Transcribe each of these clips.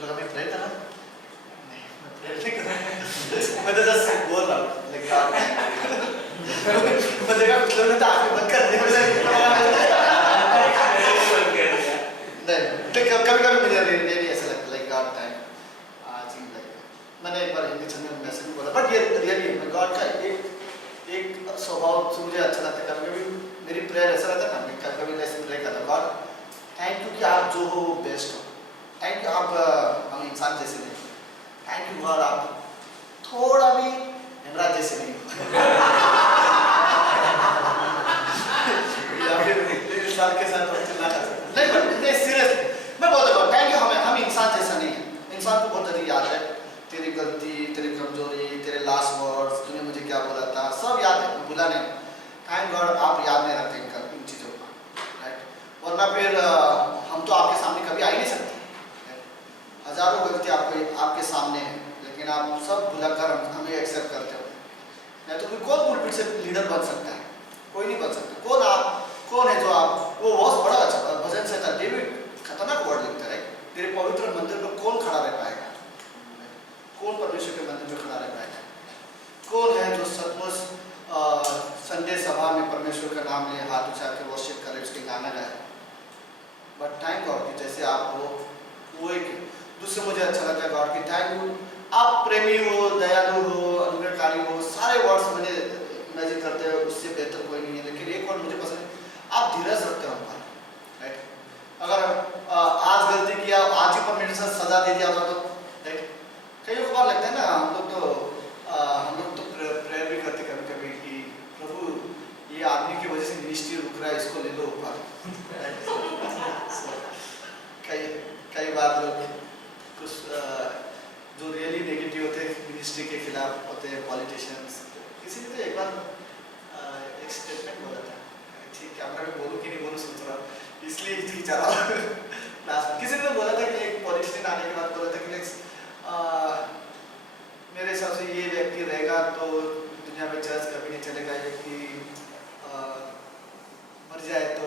आपको लगा मैं प्रे कर रहा हूँ? नहीं, मैं प्रे नहीं कर रहा हूँ। मैं तो जस्ट बोल रहा हूँ, लेकिन मैं देखा कुछ लोगों ने तो आंखें बंद कर दी, नहीं, कभी-कभी मुझे रियली ऐसा लगता है, गॉड टाइम मैंने एक बार हिंदी छंद में मैसेज भी बोला, बट ये रियली गॉड का एक स्वभाव मुझे अच्छा लगता है। कभी-कभी मेरी प्रेयर ऐसा रहता है ना, मैं कभी-कभी ऐसे प्रे करता हूँ, गॉड थैंक यू कि आप जो हो बेस्ट हो, थैंक यू आप हम इंसान जैसे नहीं, थैंक यू गॉड आप थोड़ा भी हेमराज जैसे नहीं हो या फिर इंसान के साथ चिल्ला कर सकते नहीं, बट सीरियसली मैं बोलता हूँ थैंक यू, हम इंसान जैसा नहीं है। इंसान को बहुत जल्दी याद है तेरी गलती, तेरी कमजोरी, तेरे लास्ट वर्ड्स, तूने मुझे क्या बोला था, सब याद है, भूला नहीं। थैंक गॉड आप याद नहीं रखते इन चीज़ों को, राइट? वरना फिर हम तो आपके सामने कभी आ ही नहीं सकते। हजारों गलती आपके सामने है, लेकिन आप सब भुलाकर हमें एक्सेप्ट करते हो। नहीं तो फिर कौन पुलपिट से लीडर बन सकता है? कोई नहीं बन सकता। कौन है जो आप वो बहुत बड़ा अच्छा भजन से था, डेविड खतरनाक वर्ड लिखता है, तेरे पवित्र मंदिर में कौन खड़ा रह पाएगा? कौन परमेश्वर के मंदिर में खड़ा रह पाएगा? कौन है जो सचमुच संडे सभा में परमेश्वर का नाम ले, हाथ उठा के वर्शिप करे, उसके गाना गाए? बट थैंक गॉड कि जैसे आप हो वो एक दूसरे, मुझे अच्छा लगता है गॉड की थैंक यू आप प्रेमी हो, दयालु हो, अनुग्रहकारी हो, सारे वर्ड्स मैंने इमेजिन करते हो उससे बेहतर कोई नहीं है। लेकिन एक वर्ड मुझे पसंद है, आप धीरज रखते हो हमारे, राइट? अगर आज गलती किया, आज ही परमेश्वर सजा दे दिया होता तो, राइट? कई बार लगता है ना हम लोग तो प्रेयर भी करते कभी-कभी कि प्रभु ये आदमी की वजह से मिनिस्ट्री रुक रहा है, इसको ले लो ऊपर। कई बार लोग कुछ जो रियली नेगेटिव होते हैं मिनिस्ट्री के खिलाफ होते हैं, पॉलिटिशियंस। किसी ने तो एक बार एक स्टेटमेंट बोला था, ठीक कैमरा में बोलूँ कि नहीं बोलूँ सोच रहा हूँ, इसलिए खींचा रहा हूँ। किसी ने तो बोला था कि एक पॉलिटिशियन आने के बाद बोला था कि मेरे हिसाब से ये व्यक्ति रहेगा तो दुनिया में चर्च कभी नहीं चलेगा, ये व्यक्ति मर जाए तो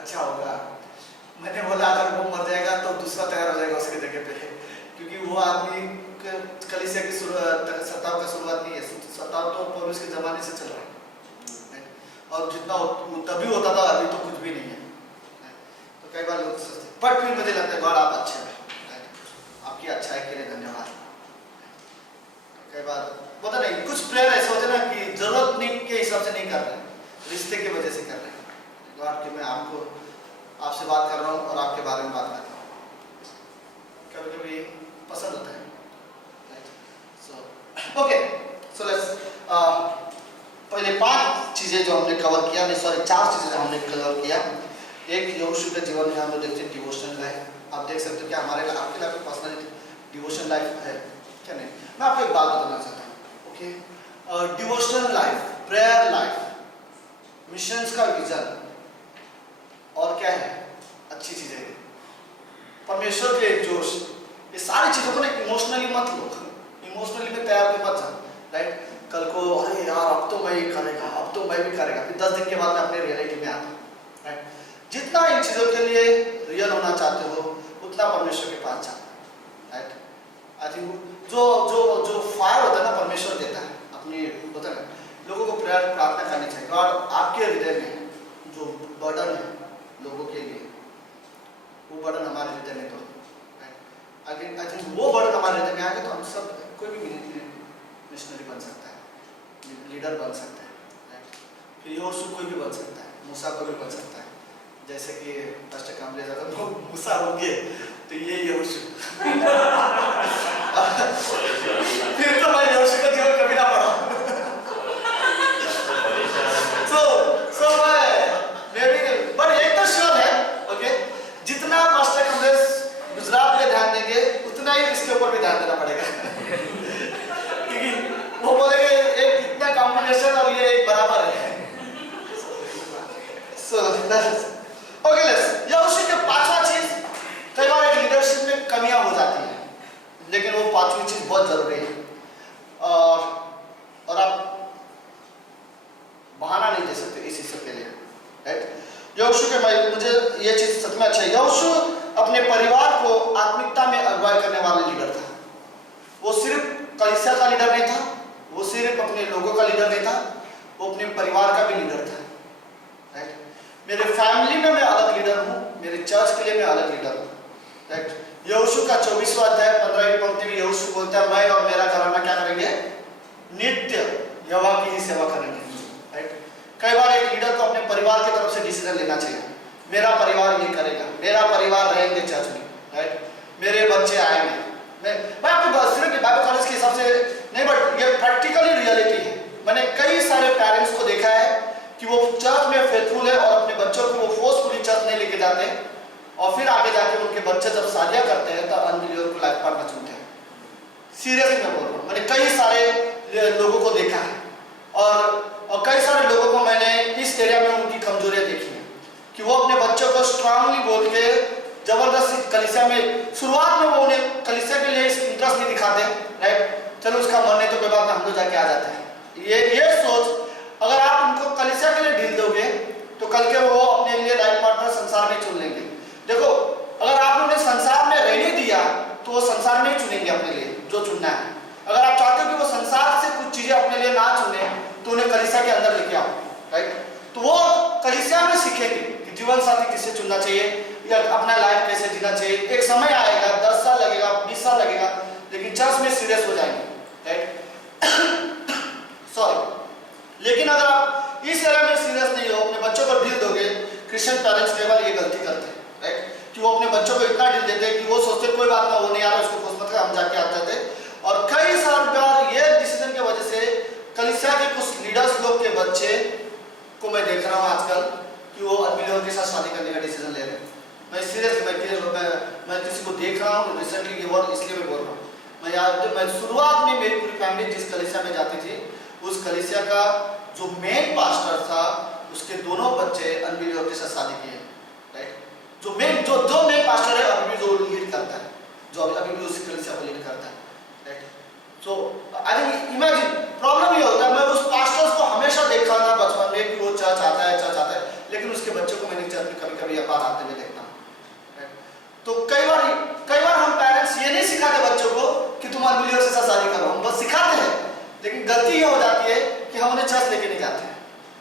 अच्छा होगा। मैंने बोला अगर वो मर जाएगा तो दूसरा तैयार हो जाएगा उसके जगह पे, क्योंकि वो आदमी कलीसिया की सत्ताव का शुरुआत नहीं है, सत्ताव तो पौलुस के जमाने से चल रहा है, और जितना तभी होता था अभी तो कुछ भी नहीं है। तो कई बार लोग सोचते, बट फिर मुझे लगता है गॉड आप अच्छे हैं, आपकी अच्छाई के लिए धन्यवाद। कई बार पता नहीं कुछ प्रेयर ऐसे होते ना कि जरूरत नहीं के हिसाब से नहीं कर रहे, रिश्ते की वजह से कर रहे हैं। गॉड कि मैं आपसे बात कर रहा हूँ और आपके बारे में बात कर रहा हूँ, कभी-कभी पसंद होता है, राइट? ओके, सो लेट्स पहले 5 चीजें जो हमने कवर किया, नहीं सॉरी 4 चीजें हमने कवर किया। एक यहोशू के जीवन में हम लोग देखते हैं डिवोशनल लाइफ। आप देख सकते हो कि हमारे आपके लाइफ में पर्सनल डिवोशन लाइफ है क्या? नहीं, मैं आपको एक बात बताना चाहता हूँ, okay? Devotional life, prayer life, missions का विजन और क्या है, अच्छी चीजें, परमेश्वर के जोश, ये सारी चीजों को ना इमोशनली मत लो, इमोशनली में तैयार मत जाओ, राइट? कल को अरे यार अब तो मैं ही करेगा, अब तो मैं भी करेगा, फिर 10 दिन के बाद मैं अपने रियलिटी में आता हूँ, राइट? जितना इन चीजों के लिए रियल होना चाहते हो उतना परमेश्वर के पास जाओ, राइट? आई थिंक जो फायर होता है ना परमेश्वर देता है अपनी, होता है लोगों को प्रेयर प्रार्थना करनी चाहिए, और आपके हृदय में जो बर्डन है लोगों के लिए, वो बर्डन हमारे हृदय में तो, आई थिंक वो बर्डन हमारे हृदय में आएगा तो हम सब, कोई भी मिशनरी बन सकता है, लीडर बन सकता है, राइट? फिर यहोशू कोई भी बन सकता है, मूसा कोई भी बन सकता है। जैसे कि पास्टर कामले अगर मूसा होंगे तो ये यहोशू फिर तो मैं यहोशू का जीवन कभी ना पढ़ा। बट एक तो श्योर है, ओके, जितना पास्टर कामले गुजरात पे ध्यान देंगे उतना ही इसके ऊपर भी ध्यान देना पड़ेगा। क्योंकि वो बोलेंगे एक इतना कॉम्बिनेशन और ये एक बराबर है। ओके, यहोशू के 5वां चीज, कई बार एक लीडरशिप में कमियां हो जाती है, लेकिन वो 5वीं चीज बहुत जरूरी है, और आप बहाना नहीं दे सकते इस चीज के लिए, राइट? यहोशू के मुझे ये चीज सच में अच्छा है, यहोशू अपने परिवार को आत्मिकता में अगुवाई सर्वाइव करने वाला लीडर था। वो सिर्फ कलीसिया का लीडर नहीं था, वो सिर्फ अपने लोगों का लीडर नहीं था, वो अपने परिवार का भी लीडर था। राइट, मेरे फैमिली में मैं अलग लीडर हूँ, मेरे चर्च के लिए मैं अलग लीडर हूँ। राइट, यहोशू का 24वां अध्याय 15वीं पंक्ति में यहोशू बोलता है, मैं और मेरा घराना क्या करेंगे? नित्य यहोवा की ही सेवा करेंगे। राइट, कई बार एक लीडर को अपने परिवार की तरफ से डिसीजन लेना चाहिए, मेरा परिवार ये करेगा, मेरा परिवार रहेंगे चर्च में। राइट, मेरे बच्चे आएंगे। मैं आपको सिर्फ बाइबल कॉलेज के हिसाब से नहीं, बट ये प्रैक्टिकली रियलिटी है। मैंने कई सारे पेरेंट्स को देखा है कि वो चर्च में फेथफुल है और अपने बच्चों को वो फोर्सफुली चर्च नहीं लेके जाते, और फिर आगे जाके उनके बच्चे जब शादियां करते हैं तब अनबिलीवर को लाइफ पार्टनर चुनते हैं। सीरियसली मैं बोल रहा हूँ, मैंने कई सारे लोगों को देखा है, और कई सारे लोगों को मैंने इस एरिया में उनकी कमजोरियां देखी है कि वो अपने बच्चों को स्ट्रांगली बोल के जबरदस्ती कलीसिया में, शुरुआत में वो उन्हें कलीसिया के लिए इंटरेस्ट नहीं दिखाते। राइट, चलो उसका मन नहीं तो कोई बात ना, हम लोग जाके आ जाते हैं। ये सोच अगर आप उनको कलीसिया के लिए ढील दोगे तो कल के वो अपने लिए लाइफ पार्टनर संसार में चुन लेंगे। देखो, अगर आप उन्हें संसार में रहने दिया तो वो संसार में ही चुनेंगे अपने लिए जो चुनना है। अगर आप चाहते हो कि वो संसार से कुछ चीजें अपने लिए ना चुने तो उन्हें कलीसिया के अंदर लेके आओ। राइट, तो वो कलीसिया में सीखेंगे कि जीवन साथी किसे चुनना चाहिए या अपना लाइफ कैसे जीना चाहिए। एक समय आएगा, 10 साल लगेगा, 20 साल लगेगा, लेकिन चर्च में सीरियस हो जाएंगे। राइट, सॉरी, लेकिन अगर आप इस एरिया में सीरियस नहीं हो, अपने बच्चों को ढील दोगे, क्रिश्चियन पेरेंट्स कई बार ये गलती करते हैं। राइट, कि वो अपने बच्चों को इतना ढील देते हैं कि वो सोचते कोई बात ना, वो नहीं आ रहा, उसको फोर्स मत कर, हम जाके आते थे। और कई साल बाद ये डिसीजन की वजह से कलीसिया के कुछ लीडर्स लोग के बच्चे को मैं देख रहा हूँ आजकल कि वो अनबिलीवर के साथ शादी करने का डिसीजन ले रहे हैं। मैं सीरियस मैं किसी को देख रहा हूँ रिसेंटली, ये वर्ड इसलिए मैं बोल रहा हूँ। मैं शुरुआत में मेरी पूरी फैमिली जिस कलीसिया में जाती थी, उस कलीसिया का जो मेन पास्टर था उसके दोनों बच्चे अनबिलीवर के साथ शादी किए। राइट, जो मेन पास्टर है अभी भी जो लीड करता है, जो अभी भी उस कलीसिया को लीड करता है। Right, so I think imagine problem ये होता है, मैं उस पास्टर्स को हमेशा देखा था बचपन में कि वो चर्च आता है, लेकिन उसके बच्चों को मैंने चर्च में कभी बाहर आते हुए देखता हूँ। तो कई बार हम पेरेंट्स ये नहीं सिखाते बच्चों को कि तुम अनबिलीवर के साथ शादी करो, हम बस सिखाते हैं, लेकिन गलती ये हो जाती है कि हम उन्हें चर्च लेके नहीं जाते हैं।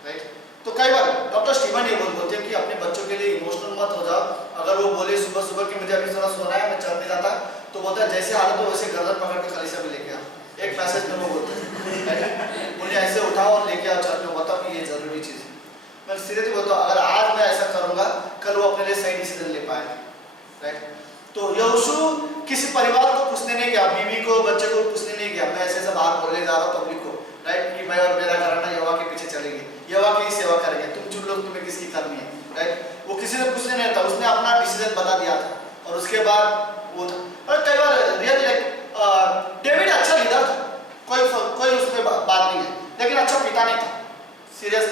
राइट, तो कई बार डॉक्टर स्टीवन ये बोलते हैं कि अपने बच्चों के लिए इमोशनल मत हो जाओ। अगर वो बोले सुबह कि मुझे अभी थोड़ा सोना है, मैं चर्च नहीं जाता, तो बोलता है जैसे हालत हो वैसे गर्दन पकड़ के कलीसिया में लेके आओ। एक मैसेज में वो बोलते हैं उन्हें ऐसे उठाओ और लेके आओ चर्च में, बताओ कि ये जरूरी चीज है। मैं सीरियसली बोलता हूँ, अगर आज मैं ऐसा करूंगा कल वो अपने लिए सही डिसीजन ले पाएगा। राइट, तो यहोशू किसी परिवार को पूछने नहीं गया, बीवी को, बच्चे को पूछने नहीं गया, मैं ऐसे बाहर बोलने जा रहा हूँ पब्लिक को। राइट, कि मैं और मेरा घराना यहोवा के पीछे चलेंगे, यहोवा की सेवा करेंगे, तुम चुन लो तुम्हें किसकी करनी है। राइट, वो किसी ने पूछने नहीं था, उसने अपना डिसीजन बता दिया था, और उसके बाद वो था। और कई बार रियल डेविड अच्छा लीडर था, कोई उसमें बात नहीं है, लेकिन अच्छा पिता नहीं था। सीरियस,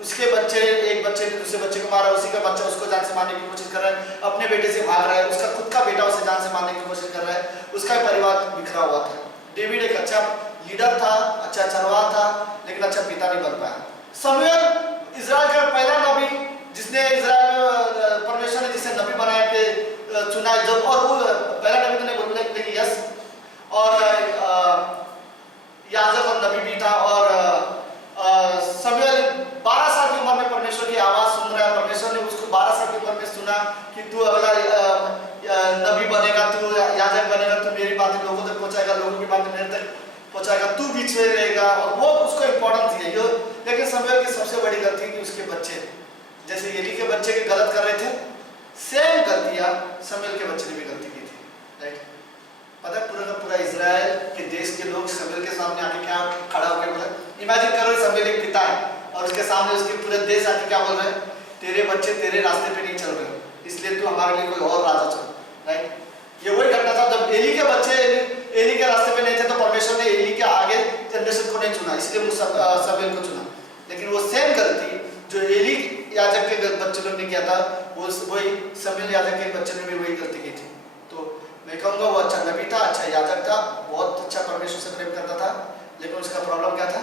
उसके बच्चे, एक बच्चे ने दूसरे बच्चे को मारा, उसी का बच्चा उसको जान से मारने की कोशिश कर रहा है, अपने बेटे से भाग रहा है, उसका खुद का बेटा उसे जान से मारने की कोशिश कर रहा है, उसका परिवार बिखरा हुआ था। डेविड एक अच्छा लीडर था, अच्छा चरवाहा था, लेकिन अच्छा पिता नहीं बन पाया। शमूएल इजराइल का पहला नबी, जिसने इजराइल परमेश्वर ने जिसे नबी बनाया के चुना, जब और वो पहला नबी तो नहीं बोल रहे, लेकिन यस, और याजक और नबी भी था। और शमूएल 12 साल की उम्र में परमेश्वर की आवाज सुन रहा है, परमेश्वर ने उसको 12 साल की उम्र में सुना कि तू अगला नबी बनेगा, तू याजक बनेगा, तू मेरी बातें लोगों तक पहुंचाएगा, लोगों की बातें मेरे तक पहुंचाएगा, तू बीच में रहेगा, और वो उसको इम्पोर्टेंस दिया। लेकिन शमूएल की सबसे बड़ी गलती कि उसके बच्चे, जैसे एली के बच्चे के गलत कर रहे थे, सेम गलतियां शमूएल के बच्चे ने भी गलती की थी। राइट, पता है पूरा का पूरा इजराइल के देश के लोग शमूएल के सामने आके क्या खड़ा होकर बोला, इमेजिन करो शमूएल एक पिता है और उसके सामने उसके पूरे देश आके क्या बोल रहे हैं, तेरे बच्चे तेरे रास्ते पे नहीं चल रहे, इसलिए तू हमारे लिए कोई और राजा चुन। राइट, ये वही घटना था जब एली के बच्चे एली के रास्ते पे नहीं थे, तो परमेश्वर ने एली के आगे जनरेशन को नहीं चुना, इसलिए वो शमूएल को चुना। लेकिन वो सेम गलती जो एली याजक के बच्चे लोग ने किया था, वो वही शमूएल याजक के बच्चे ने भी वही गलती की थी। तो मैं कहूँगा वो अच्छा नबी था, अच्छा याजक था, बहुत अच्छा परमेश्वर से प्रेम करता था, लेकिन उसका प्रॉब्लम क्या था,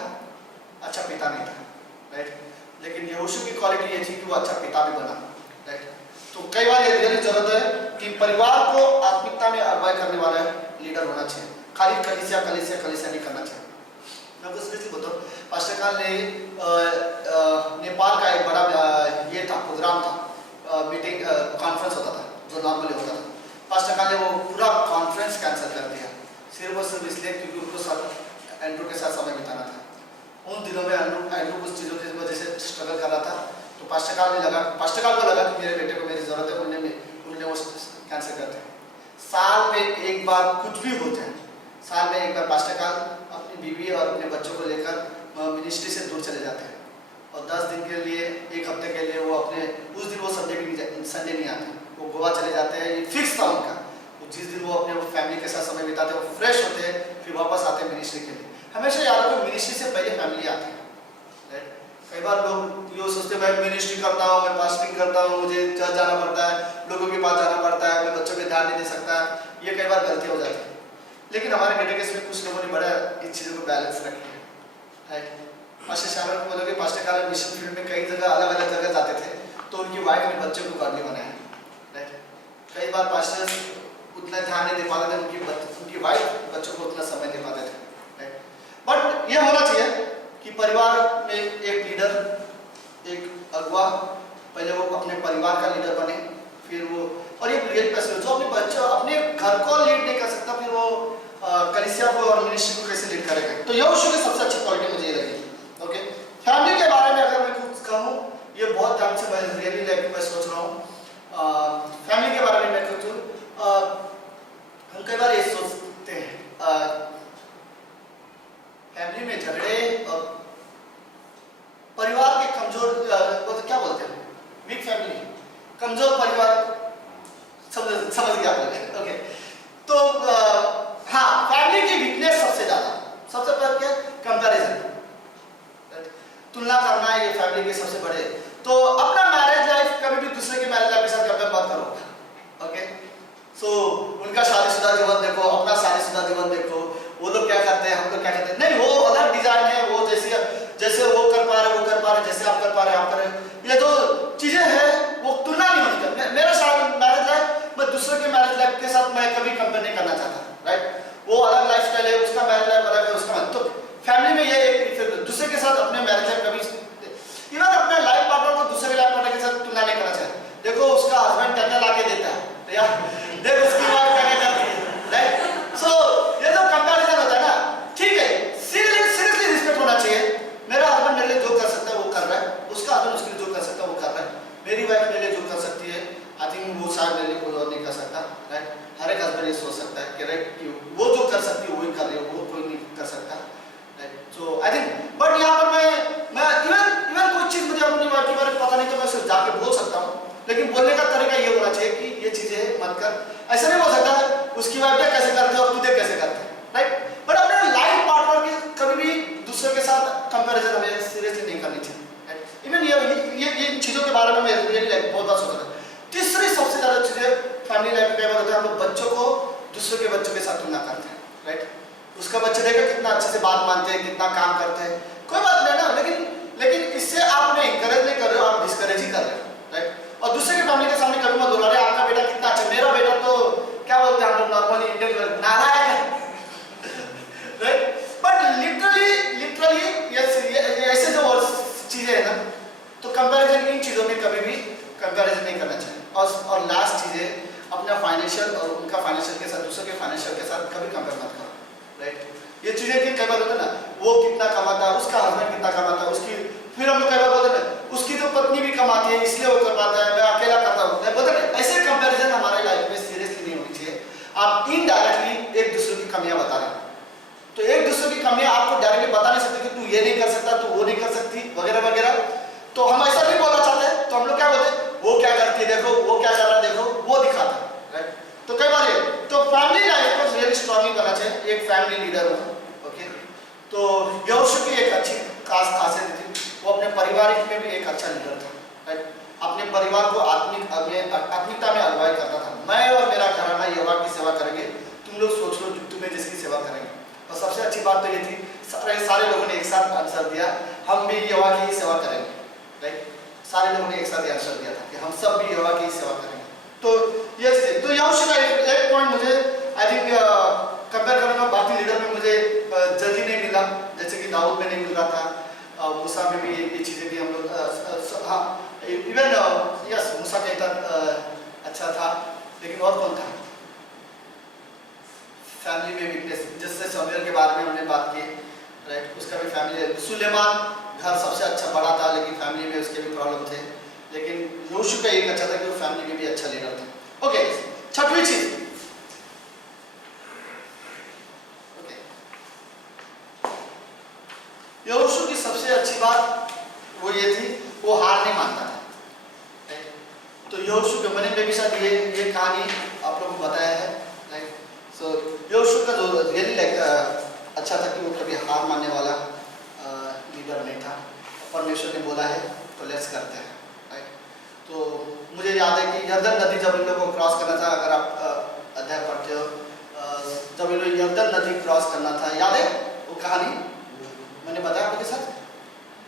अच्छा पिता नहीं था। राइट, लेकिन यहोशू की क्वालिटी ये थी कि वो अच्छा पिता भी बना। राइट, तो कई बार ये रियली जरूरत है कि परिवार को आत्मिकता में अगुवाई करने वाला लीडर होना चाहिए, खाली कलीसिया कलीसिया कलीसिया नहीं करना चाहिए। मैं आपको सीरियसली बताऊँ, पास्टर काल ने नेपाल का एक बड़ा ये था प्रोग्राम था, मीटिंग कॉन्फ्रेंस होता था जो नॉर्मली होता था। पास्टर काल ने वो पूरा कॉन्फ्रेंस कैंसिल कर दिया, सिर्फ और सिर्फ इसलिए क्योंकि उनको साथ एंड्रू के साथ समय बिताना था। उन दिनों में एंड्रू कुछ चीज़ों की वजह से स्ट्रगल कर रहा था, तो पास्टर काल को लगा कि मेरे बेटे को मेरी ज़रूरत है, उन्होंने वो कैंसिल कर दिया। साल में एक बार कुछ भी हो जाए, साल में एक बार पास्टर काल अपनी बीवी और अपने बच्चों को लेकर मिनिस्ट्री से दूर चले जाते हैं और 10 दिन के लिए, एक हफ्ते के लिए वो अपने, उस दिन वो संडे नहीं आते, वो गोवा चले जाते हैं। ये फिक्स था उनका, जिस दिन वो अपने फैमिली के साथ समय बिताते हैं, वो फ्रेश होते हैं, फिर वापस आते हैं मिनिस्ट्री के लिए। हमेशा याद रखो, मिनिस्ट्री से पहले फैमिली आती है, राइट। कई बार लोग ये सोचते हैं मैं मिनिस्ट्री करता हूँ, मैं पास्टिंग करता हूँ, मुझे चर्च जाना पड़ता है, लोगों के पास जाना पड़ता है, मैं बच्चों पे ध्यान नहीं दे सकता। ये कई बार गलती हो जाती है, लेकिन हमारे कैटेगरीज में कुछ लोगों ने बड़ा इन चीज़ों को बैलेंस रखी है, राइट। पास्टर शामिल को बोलोगे, पास्टर काल मिशन फील्ड में कई जगह अलग अलग जगह जाते थे, तो उनकी वाइफ ने बच्चों को गॉडली बनाया, राइट। कई बार पास्टर उतना ध्यान नहीं दे पाते थे, उनकी वाइफ बच्चों को उतना समय दे पाते थे, राइट। बट ये होना चाहिए कि परिवार में एक लीडर, एक अगुआ, पहले वो अपने परिवार का लीडर बने, फिर वो, और ये रियल पर्सन जो अपने बच्चों, अपने घर को लीड नहीं कर सकता, फिर वो कलीसिया को और मिनिस्ट्री को कैसे लीड करेगा। तो यहोशू की सबसे अच्छी क्वालिटी मुझे ये लगी। ओके, फैमिली के बारे में अगर मैं कुछ कहूँ, ये बहुत टाइम से मैं रियली लाइक मैं सोच रहा हूँ फैमिली के बारे में। मैं कुछ हम कई बार ये सोचते हैं फैमिली में झगड़े और परिवार के कमजोर, क्या बोलते हैं, वीक फैमिली, कमजोर परिवार, समझ गया आपने। ओके, तो हाँ, फैमिली की वीकनेस सबसे पहले क्या, कंपैरिजन, तुलना करना है, ये फैमिली के सबसे बड़े। तो अपना मैरिज लाइफ कभी भी दूसरे के मैरिज लाइफ के साथ कंपेयर मत करो। ओके, सो उनका शादीशुदा जीवन देखो, अपना शादीशुदा जीवन देखो, वो लोग क्या करते हैं, हम लोग क्या करते हैं, नहीं, वो अलग डिजाइन है, वो जैसे वो कर पा रहे वो कर पा रहे, जैसे आप कर पा रहे आप कर रहे, ये जो चीजें हैं वो तुलना नहीं होनी चाहिए। मेरा मैरिज लाइफ मैं दूसरे के मैरिज लाइफ के साथ मैं कभी कंपेयर नहीं करना चाहता, राइट। वो अलग लाइफ स्टाइल है, उसका मैरिज लाइफ अलग है, उसका तो फैमिली में ये दूसरे के साथ अपने मैरिज लाइफ कभी, इवन अपने लाइफ पार्टनर को दूसरे के लाइफ पार्टनर के साथ तुलना नहीं करना चाहिए। देखो उसका हस्बैंड क्या क्या ला के देता है, या देखो उसकी वाइफ क्या क्या करती है, राइट। सो ये जो कंपैरिजन होता है ना, ठीक है, सीरियसली रिस्पेक्ट होना चाहिए। मेरा हस्बैंड मेरे लिए जो कर सकता है वो कर रहा है, उसका हस्बैंड उसके लिए जो कर सकता है वो कर रहा है, मेरी वाइफ मेरे लिए जो कर सकती है, आई थिंक वो शायद मेरे लिए कोई और नहीं कर सकता, राइट। हर एक हस्बैंड ये सोच सकता है कि राइट, वो जो कर सकती है वही कर रही है, वो कोई नहीं कर सकता, right. So I think, but यहाँ पर मैं इवन कोई चीज़ मुझे अपनी वाइफ के बारे में पता नहीं तो मैं सिर्फ जाके बोल सकता हूँ, लेकिन बोलने का तरीका ये होना चाहिए कि ये चीज़ें मत कर, ऐसा नहीं बोल सकता उसकी वाइफ कैसे करते और तुझे कैसे करते, राइट। बट अपने लाइफ पार्टनर की कभी भी दूसरे के साथ कंपैरिजन हमें सीरियसली नहीं करनी चाहिए। इवन ये चीज़ों के बारे में मैं रियली लाइक बहुत बार सोचा था। तीसरी सबसे ज़्यादा चीज़ें फैमिली लाइफ में होता है, हम लोग बच्चों को दूसरे के बच्चों के साथ तुलना करते हैं, राइट। उसका बच्चे देखो कितना अच्छे से बात मानते हैं, कितना काम करते हैं, कोई बात नहीं ना, लेकिन इससे आप उन्हें इंकरेज नहीं कर रहे हो, आप डिस्करेज ही कर रहे हो, राइट। और दूसरे के फैमिली के सामने कभी मत बोलो अरे आपका बेटा कितना अच्छा, मेरा बेटा तो क्या बोलते हैं हम लोग नॉर्मली इंडियन नालायक है, राइट। बट लिटरली ऐसे जो चीजें है ना, तो कंपैरिजन इन चीजों में कभी भी कंपैरिजन नहीं करना चाहिए। और लास्ट चीज है, अपना फाइनेंशियल और उनका फाइनेंशियल के साथ, दूसरे के फाइनेंशियल के साथ कभी कंपेयर मत करो, राइट। ये चीजें कि कई बार होता है ना, वो कितना कमाता है, उसका हस्बैंड कितना कमाता है, उसकी, फिर हम लोग कई बार बोलते हैं उसकी तो पत्नी भी कमाती है इसलिए वो कर पाता है, मैं अकेला करता हूँ, बोलते हैं। ऐसे कंपैरिजन हमारे लाइफ में सीरियसली नहीं होनी चाहिए। आप इनडायरेक्टली एक दूसरे की कमियां बता रहे हैं, तो एक दूसरे की कमियां आपको डायरेक्टली बता नहीं सकते कि तू ये नहीं कर सकता, तू वो नहीं कर सकती, वगैरह वगैरह। तो हम ऐसा नहीं बोलना चाहते, तो हम लोग क्या बोलते हैं, वो क्या करती है देखो, वो क्या कर रहा है देखो, वो दिखाता है, राइट। तो कई बार तो फैमिली लाइफ को रियली स्ट्रांगली करना चाहिए, एक फैमिली लीडर हो। ओके, तो यहोशू की एक अच्छी खासियत थी, वो अपने परिवार में भी एक अच्छा लीडर था, राइट। अपने परिवार को आत्मिकता में अगुवाई करता था। मैं और मेरा घराना यहोवा की सेवा करेंगे, तुम लोग सोच लो तुम्हें जिसकी सेवा करेंगे। और सबसे अच्छी बात तो ये थी, सारे लोगों ने एक साथ आंसर दिया, हम भी यहोवा की ही सेवा करेंगे, राइट। सारे लोगों ने एक साथ आंसर दिया था कि हम सब भी यहोवा की ही सेवा करेंगे। तो ये चीज़, तो कौन था? फैमिली में वीकनेस, जिससे समीर के बारे में हमने बात की, राइट, उसका भी फैमिली। सुलेमान घर सबसे अच्छा बड़ा था, लेकिन फैमिली में उसके भी प्रॉब्लम थे, लेकिन योशु का एक अच्छा था कि वो फैमिली में भी अच्छा लीडर था। ओके, छठवीं चीज, ओके, योशु की सबसे अच्छी बात वो ये थी, वो हार नहीं मानता था। तो योशु के मने में भी शायद ये कहानी आप लोगों को बताया है, राइट। सो योशु का जो रियली अच्छा था कि वो कभी हार मानने वाला लीडर नहीं था। परमेश्वर ने बोला है तो लेट्स करते हैं, राइट। तो मुझे याद है कि यरदन नदी जब इन लोगों को क्रॉस करना था, अगर आप अध्याय पढ़ते हो, जब इन लोग यरदन नदी क्रॉस करना था, याद है वो कहानी मैंने बताया आपके साथ?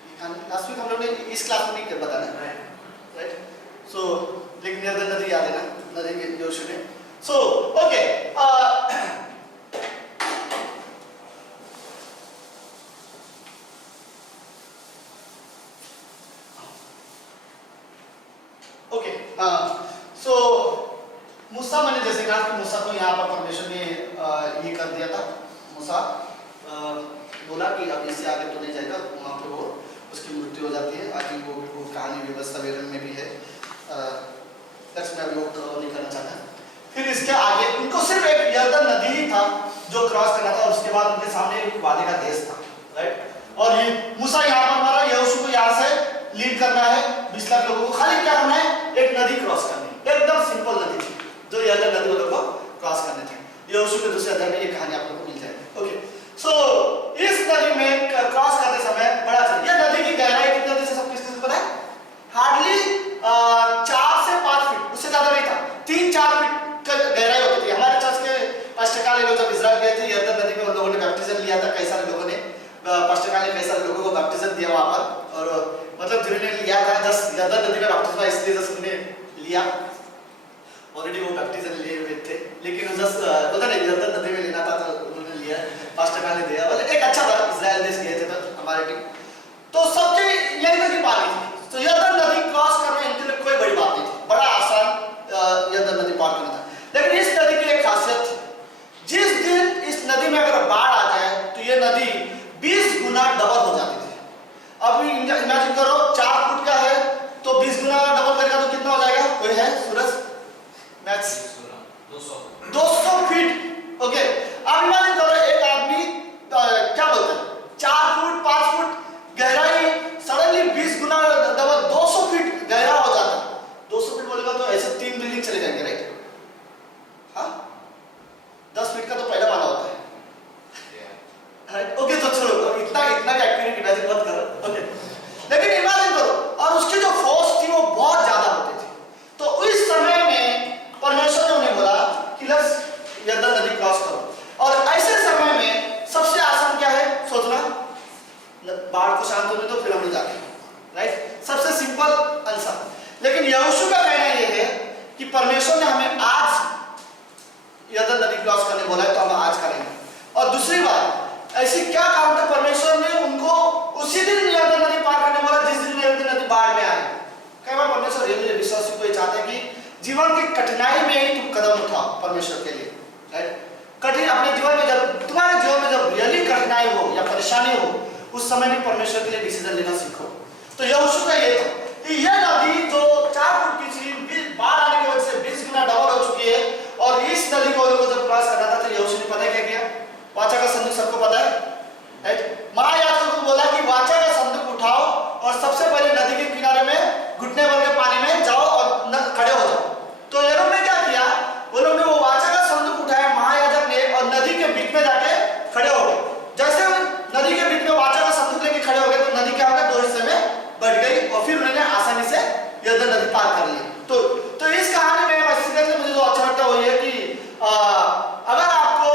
ये कहानी लास्ट वीक हम लोग ने इस क्लास में नहीं बताना, राइट। सो लेकिन यरदन नदी याद है ना, नदी में योशु ने। सो ओके, ओके, सो मूसा, मैंने जैसे कहा कि मूसा को यहाँ पर परमेश्वर ने ये कर दिया था। मूसा बोला कि अब इससे आगे तो नहीं जाएगा, वहाँ पे वो उसकी मृत्यु हो जाती है। आज वो कहानी व्यवस्था में भी है, मैं अभी वो नहीं करना चाहता। फिर इसके आगे उनको सिर्फ एक यरदन नदी ही था जो क्रॉस करना था, और उसके बाद उनके सामने एक वादे का देश था, राइट। और ये मूसा यहाँ पर मारा, योशु को यहाँ से लीड करना है 20 लाख लोगों को, खाली क्या करना है, एक नदी क्रॉस करनी, एकदम सिंपल नदी थी जो यरदन नदी वालों को क्रॉस करनी थी। योशु के दूसरे अध्याय में ये कहानी आप लोगों को मिल जाएगी। ओके, सो इस नदी में क्रॉस करते समय बड़ा चल, ये नदी की गहराई कितनी थी सब किसको पता है? हार्डली 4 से 5 फीट, उससे ज्यादा नहीं था, 3-4 फीट का गहराई होती थी। हमारे चर्च के पास्टर लोग जब इजराइल गए थे यरदन नदी में, उन लोगों ने बैप्टिज्म लिया था, कई सारे लोगों ने, पास्टर ने कई सारे लोगों को बैप्टिज्म दिया वहां पर, और मतलब जिन्होंने लिया था 10 यरदन नदी में बैप्टिज्म, इसलिए 10 ने लिया, ऑलरेडी वो बैप्टिज्म लिए हुए थे, लेकिन 10 पता नहीं यरदन नदी में लेना था तो उन्होंने लिया, पास्टर ने दिया, मतलब एक अच्छा था। इजराइल देश गए थे तो हमारे टीम, तो सबके यही नदी पार थी, तो यरदन नदी क्रॉस करना इनके लिए कोई बड़ी बात नहीं थी, बड़ा आसान यरदन नदी पार करना था। लेकिन इस नदी की एक खासियत थी, जिस दिन इस नदी में अगर बाढ़ आ जाए तो ये नदी 20 गुना डबल हो जाती थी। अभी इमेजिन करो 4 फुट का है तो 20 गुना डबल करेगा तो कितना हो जाएगा? कोई है सूरज? Maths 200 feet. ओके, अब इमेजिन करो एक आदमी क्या बोलते हैं 4 फुट 5 फुट गहराई, सडनली 20 गुना डबल 200 फीट गहरा हो जाता है। 200 फीट बोलेगा तो ऐसे 3 बिल्डिंग चले जाएंगे, राइट? हाँ, 10 फीट का तो पहला माना होता है, राइट? ओके, तो चलो इतना एक्यूरेट इमेजिन मत करो, ओके, लेकिन इमेजिन करो, और उसकी जो फोर्स थी वो बहुत ज्यादा होती थी। तो उस समय में परमेश्वर ने उन्हें बोला कि लेट्स यरदन नदी क्रॉस करो, और ऐसे समय में सबसे आसान क्या है सोचना, बाढ़ को शांत होने तो फिर हम लोग जाते हैं, राइट? सबसे सिंपल आंसर। लेकिन यहोशू का कहना यह है कि परमेश्वर ने हमें आज यरदन नदी क्रॉस करने बोला है तो हम आज करेंगे। और दूसरी बात, ऐसी क्या कारण था परमेश्वर ने उनको उसी दिन यरदन नदी पार करने बोला जिस दिन यरदन नदी बाढ़ में आए? कई बार परमेश्वर ये विश्वासी को चाहते हैं कि जीवन की कठिनाई में ही तुम कदम उठाओ परमेश्वर के लिए, राइट? कठिन अपने जीवन में जब तुम्हारे जीवन में जब रियली कठिनाई हो या परेशानी हो, उस समय भी परमेश्वर के लिए डिसीजन लेना सीखो। तो यहोशू का ये था कि यह नदी जो 4 फुट की थी, बाढ़ आने की वजह से 20 गुना डबल हो चुकी है, और इस नदी को जब क्रॉस करना था तो यहोशू ने पता क्या किया? वाचा का संदूक सबको पता है, राइट? महायाजकों को बोला कि वाचा का संदूक उठाओ और सबसे पहले नदी के किनारे में घुटने भर के पानी में जाओ और खड़े हो जाओ। तो ये लोग ने क्या किया? वो लोग ने वो वाचा का संदूक उठाया, महायाजक ने, और नदी के बीच में जाके खड़े हो गए। जैसे नदी के बीच में वाचा का संदूक लेके खड़े हो गए तो नदी क्या हो गया? 2 हिस्से में बढ़ गई, और फिर उन्होंने आसानी से यरदन नदी पार कर ली। तो इस कहानी में मुझे जो अच्छा लगता है वो ये कि अगर आपको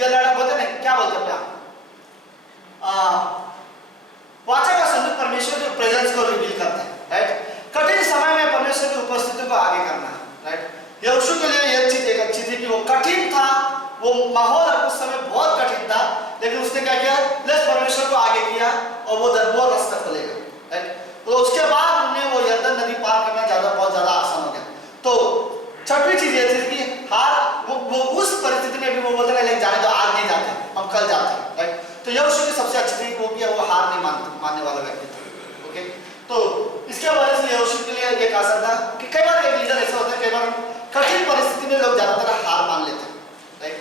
ये लड़ा बोलते ना, क्या बोलते हैं वाचा का संदूक परमेश्वर के प्रेजेंस को रिवील करता है, राइट? कठिन समय में परमेश्वर की उपस्थिति को आगे करना, राइट? यहोशू के लिए यह चीज एक अच्छी थी कि वो कठिन था, वो माहौल उस समय बहुत कठिन था, लेकिन उसने क्या किया? प्लस परमेश्वर को आगे किया और वो रास्ता खुलेगा, राइट? तो उसके बाद उन्हें वो यरदन नदी पार करना बहुत ज्यादा आसान हो गया। तो छठवीं चीज ये थी कि मानने वाला व्यक्ति था। ओके, तो इसके वजह से यहोशू के लिए ये कहा सकता कि कई बार एक लीडर ऐसा होता है, कई बार कठिन परिस्थिति में लोग ज्यादातर हार मान लेते हैं, राइट।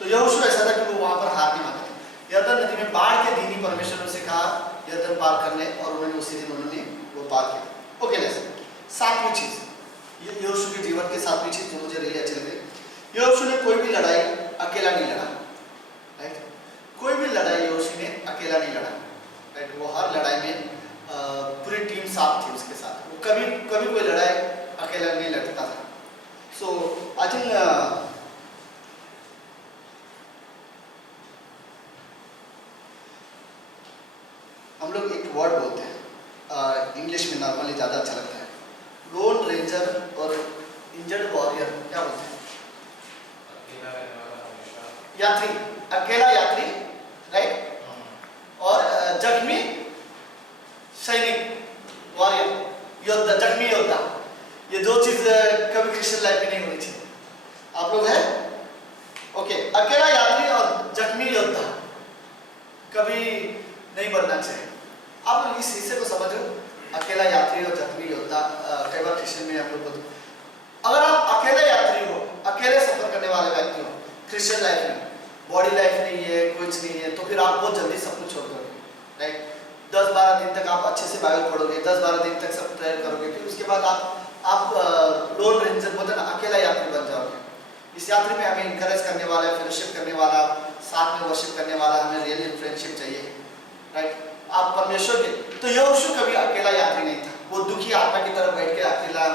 तो यहोशू ऐसा था कि वो वहां पर हार नहीं मानते। यरदन नदी में बाढ़ के दिन ही परमेश्वर ने उसे कहा यरदन पार करने, और उन्होंने उसी दिन उन्होंने वो पार किया। ओके, सातवीं चीज, यहोशू के जीवन की सातवीं चीज जो मुझे रही अच्छी लगी, यहोशू ने कोई भी लड़ाई अकेला नहीं लड़ा, राइट। कोई भी लड़ाई यहोशू ने अकेला नहीं लड़ा, राइट। वो हर लड़ाई में पूरी टीम साथ थी उसके साथ, वो कभी कभी कोई लड़ाई अकेला नहीं लड़ता था। सो आई थिंक हम लोग एक वर्ड बोलते हैं इंग्लिश में, नॉर्मली ज़्यादा अच्छा लगता है, लोन रेंजर और इंजर्ड वॉरियर, क्या बोलते हैं? यात्री, अकेला यात्री, राइट, और जख्मी सैनिक, वॉरियर, योद्धा, जख्मी योद्धा। ये दो चीज कभी क्रिश्चियन लाइफ में नहीं होनी चाहिए। आप लोग हैं? ओके, अकेला यात्री और जख्मी योद्धा कभी नहीं बनना चाहिए। आप लोग इस हिस्से को समझो, अकेला यात्री और जख्मी योद्धा। कई बार क्रिश्चियन में हम लोग बोलते, अगर आप अकेले यात्री हो, अकेले सफर करने वाले व्यक्ति हो क्रिश्चियन लाइफ में, बॉडी लाइफ नहीं है, कुछ नहीं है, तो फिर आप बहुत जल्दी सब कुछ छोड़ दोगे, राइट। 10-12 दिन तक आप अच्छे से बाइबल पढ़ोगे, 10-12 दिन तक सब प्रेयर करोगे, फिर उसके बाद आप लोन रेंजर बोलते ना, अकेला यात्री बन जाओगे। इस यात्री में हमें इंकरेज करने वाला, फेलोशिप करने वाला, साथ में वर्शिप करने वाला, हमें रियल फ्रेंडशिप चाहिए, राइट। आप परमेश्वर के, तो यहोशू कभी अकेला यात्री नहीं था, वो दुखी आत्मा की तरफ बैठ के अकेला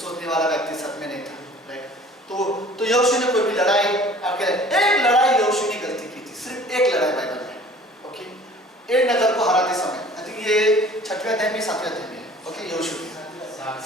सोचने वाला व्यक्ति सच में नहीं था, राइट। तो यहोशू ने कोई भी लड़ाई अकेले, एक लड़ाई यहोशू ने गलती की थी, सिर्फ एक लड़ाई बाइबल में, ओके, एक नगर को हराते समय, आई थिंक ये 6वें अध्याय में 7वें अध्याय में, ओके, यहोशू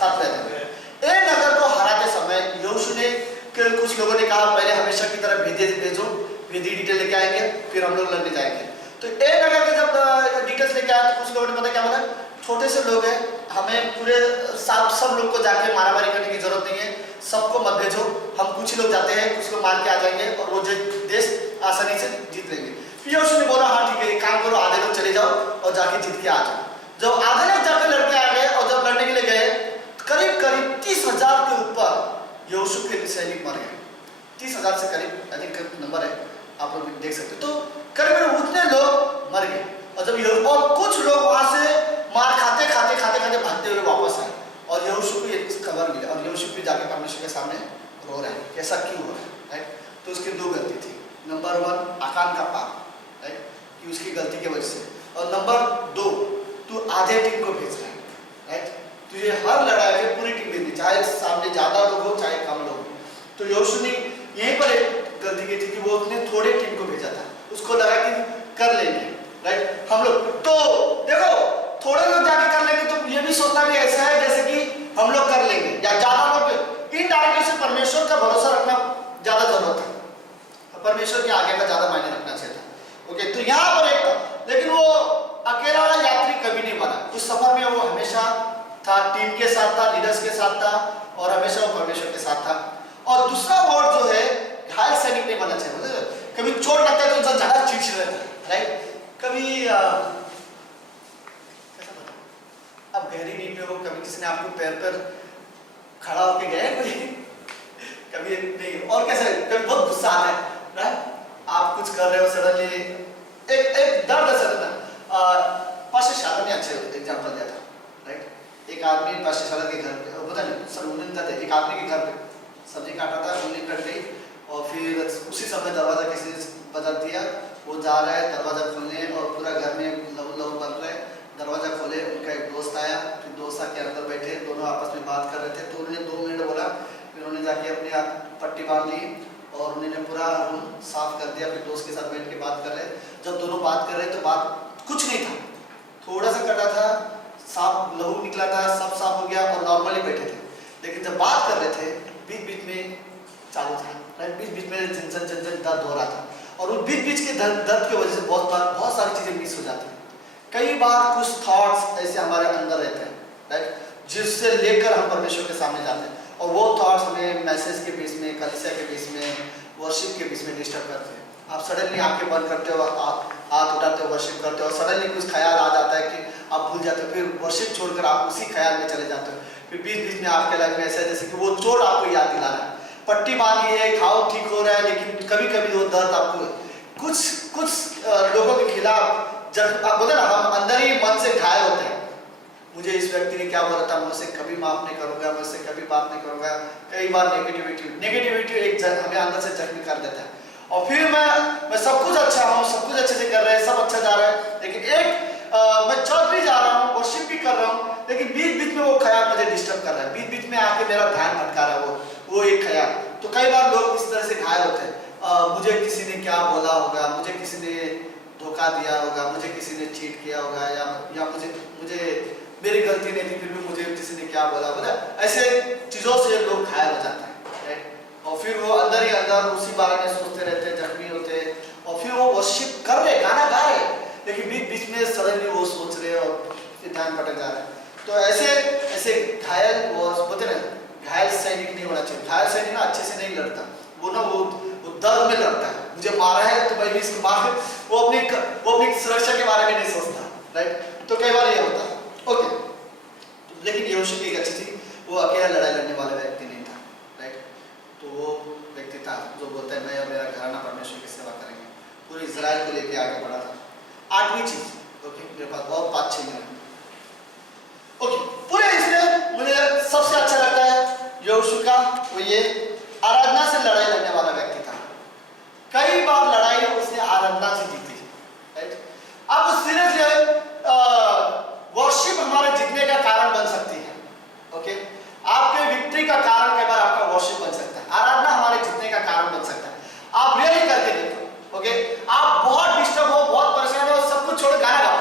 7वें अध्याय में एक नगर को हराते समय यहोशू ने, कुछ लोगों ने कहा पहले हमेशा की तरह भेजो, भेदी डिटेल लेके आएंगे, फिर हम लोग लड़ने जाएंगे। तो एक नगर के जब डिटेल्स लेके आए तो कुछ लोगों ने पता क्या बोला, छोटे से लोग हैं, हमें पूरे सब लोग को जाके मारामारी करने की जरूरत नहीं है, सबको मत भेजो, हम कुछ लोग जाते हैं, कुछ लोग मार के आ जाएंगे और वो देश आसानी से जीत लेंगे। फिर यहोशू ने बोला हाँ ठीक है, एक काम करो, आधे लोग चले जाओ और जाके जीत के आ जाओ। जब आधे लोग जाकर लड़के आ गए और जब लड़ने के लिए गए, करीब 30,000 के ऊपर यहोशू के सैनिक मर गए। 30,000 से करीब, आई थिंक नंबर है, आप लोग देख सकते हो। तो करीब उतने लोग मर गए, और जब और कुछ लोग वहां से मार खाते भागते हुए वापस आए, और यहोशू को ये खबर मिली, और यहोशू भी जाके परमेश्वर के सामने रो रहे हैं, कैसा क्यों हो रहा है, राइट। तो उसकी 2 गलती थी, नंबर 1 आकान का पाप, राइट, कि उसकी गलती की वजह से, और नंबर 2 तू आधे टीम को भेज रहा है, राइट। तुझे हर लड़ाई में पूरी टीम भेजनी, चाहे सामने ज्यादा लोग हो चाहे कम लोग हो। तो यहोशू ने यहीं पर एक गलती की थी कि वो उसने थोड़े टीम को भेजा था, उसको लगा कि कर लेंगे, राइट, हम लोग। तो देखो, थोड़े लोग जाके कर लेंगे तो ये भी सोचना भी ऐसा है जैसे कि हम लोग कर लेंगे, या ज्यादा लोग, इनडायरेक्टली से परमेश्वर का भरोसा रखना ज्यादा जरूरत है, परमेश्वर के आगे का ज्यादा मायने रखना चाहिए था। ओके, तो यहाँ पर एक था, लेकिन वो अकेला यात्री कभी नहीं बना, उस सफर में वो हमेशा था, टीम के साथ था, लीडर्स के साथ था, और हमेशा वो परमेश्वर के साथ था। और दूसरा वर्ड जो है, घायल सैनिक नहीं बनना चाहिए, कभी चोट लगता है तो इंसान ज्यादा चिड़चिड़ रहता है, राइट। कभी कैसा बता, अब गहरी नींद में हो, कभी किसी ने आपको पैर पर खड़ा होके गया है कोई कभी नहीं, और कैसे कभी बहुत गुस्सा आता है, राइट, आप कुछ कर रहे हो, सडनली एक दर्द है सडन। पास्टर शाला ने अच्छे एग्जांपल दिया था, राइट। एक आदमी पास्टर शाला के घर पे, पता नहीं सर उन्होंने थे, एक आदमी के घर पे सब्जी काटा था, उन्हें कट गई, और फिर उसी समय दरवाजा किसी ने बजा दिया, वो जा रहा है दरवाजा खोलने, और पूरा घर में लहू बन रहा है, दरवाजा खोले, उनका एक दोस्त आया, फिर दोस्त आके अंदर बैठे, दोनों आपस में बात कर रहे थे। तो उन्होंने 2 मिनट बोला, फिर उन्होंने जाके अपने पट्टी बांध ली, और उन्होंने पूरा रूम साफ कर दिया, फिर दोस्त के साथ बैठ के बात कर रहे। जब दोनों बात कर रहे तो बात कुछ नहीं था, थोड़ा सा कटा था, साफ लहू निकला था, सब साफ हो गया, और नॉर्मली बैठे थे। लेकिन जब बात कर रहे थे, बीच बीच में चालू था, राइट, बीच बीच में झंझन दर्द हो रहा था, और उस बीच बीच के दर्द की वजह से बहुत सारी चीजें मिस हो जाती हैं। कई बार कुछ थॉट्स ऐसे हमारे अंदर रहते हैं, राइट, जिससे लेकर हम परमेश्वर के सामने जाते हैं, और वो थॉट्स हमें मैसेज के बीच में, कलीसिया के बीच में, वर्शिप के बीच में डिस्टर्ब करते हैं। आप सडनली आंखें बंद करते हो, हाथ उठाते हो, वर्शिप करते हो, सडनली कुछ ख्याल आ जाता है कि आप भूल जाते हो, फिर वर्शिप छोड़कर आप उसी ख्याल में चले जाते हो। फिर बीच बीच में आपके लाइफ में ऐसा है जैसे कि वो चोट आपको याद दिला रहा है, पट्टी बांधी है, घाव ठीक हो रहा है, लेकिन कभी कभी वो दर्द आपको कुछ कुछ लोगों के खिलाफ जब आप बोले ना, हम अंदर ही मन से घायल होते हैं। मुझे इस व्यक्ति ने क्या बोला था, मुझसे कभी माफ नहीं करूंगा, मुझसे कभी बात नहीं करूंगा। कई बार नेगेटिविटी एक हमें अंदर से जख्मी कर देता है। और फिर मैं सब कुछ अच्छा हूँ, सब कुछ अच्छे से कर रहे हैं, सब अच्छा जा रहा है, लेकिन मैं चर्च भी जा रहा हूँ, वर्शिप भी कर रहा हूँ, लेकिन बीच बीच में वो ख्याल मुझे डिस्टर्ब कर रहा है, बीच बीच में आके मेरा ध्यान भटका रहा है वो एक ख्याल। तो कई बार लोग इस तरह से घायल होते हैं। मुझे किसी ने क्या बोला होगा, मुझे किसी ने धोखा दिया होगा, मुझे किसी ने चीट किया होगा, या मुझे मेरी गलती नहीं थी, फिर भी मुझे किसी ने क्या बोला, मतलब ऐसे चीजों से लोग घायल हो जाते हैं। और फिर वो अंदर ही अंदर उसी बारे में सोचते रहते हैं, जख्मी होते हैं, और फिर वो वर्शिप कर रहे, गाना गा रहे, लेकिन बीच बीच में सडनली वो सोच रहे और फिर ध्यान भटक जा रहा है। तो ऐसे घायल वो बोलते ना, घायल सैनिक नहीं होना चाहिए। घायल सैनिक ना अच्छे से नहीं लड़ता, वो दर्द में लड़ता है। मुझे मारा है तो मैं भी इसको मार, वो अपनी सुरक्षा के बारे में नहीं सोचता, राइट। तो कई बार ये होता है, ओके। लेकिन यहोशू की एक अच्छी थी, वो अकेला लड़ाई लड़ने वाला व्यक्ति नहीं था, राइट। तो वो व्यक्ति था जो बोलता है मैं और मेरा घराना परमेश्वर की सेवा करेंगे, पूरे इजराइल को लेके आगे बढ़ा था। 8वीं चीज, ओके, मेरे पास बहुत 5-6 मिनट, ओके। पूरे इसमें मुझे सबसे अच्छा लगता है यहोशू का, वो ये आराधना से लड़ाई लड़ने वाला व्यक्ति था। कई बार लड़ाई उसने आराधना से जीती, राइट। अब सीरियसली वर्शिप हमारे जीतने का कारण बन सकती है, ओके। आपके विक्ट्री का कारण कई बार आपका वर्शिप बन सकता है, आराधना हमारे जीतने का कारण बन सकता है। आप रियली करके देखो, ओके। आप बहुत डिस्टर्ब हो, बहुत परेशान हो, सब कुछ छोड़ गाना गाओ,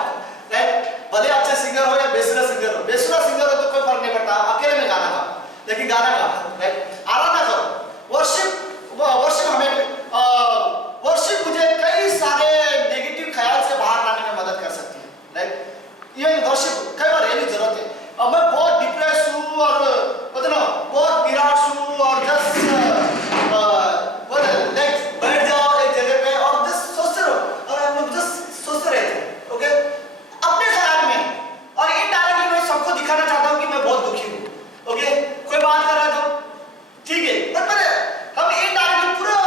राइट। भले अच्छे सिंगर हो या बेसुरा सिंगर हो, बेसुरा सिंगर हो तो कोई फर्क नहीं पड़ता, अकेले में गाना गाओ, लेकिन गाना गाओ, राइट। आराधना करो। वर्शिप मुझे कई सारे नेगेटिव ख्याल से बाहर लाने में मदद कर सकती है, राइट। ये वर्शिप कई बार यही जरूरत है। अब मैं बहुत डिप्रेस हूँ और मतलब बहुत निराश हूँ और जस्ट बैठ जाओ एक जगह पे और जस्ट सोचते रहो, और हम लोग जस्ट सोचते रहते हैं, ओके, अपने ख्याल में। और इनडायरेक्टली मैं सबको दिखाना चाहता हूँ कि मैं बहुत दुखी हूँ, ओके। कोई बात कर रहा है तो ठीक है, बट हम इनडायरेक्टली पूरा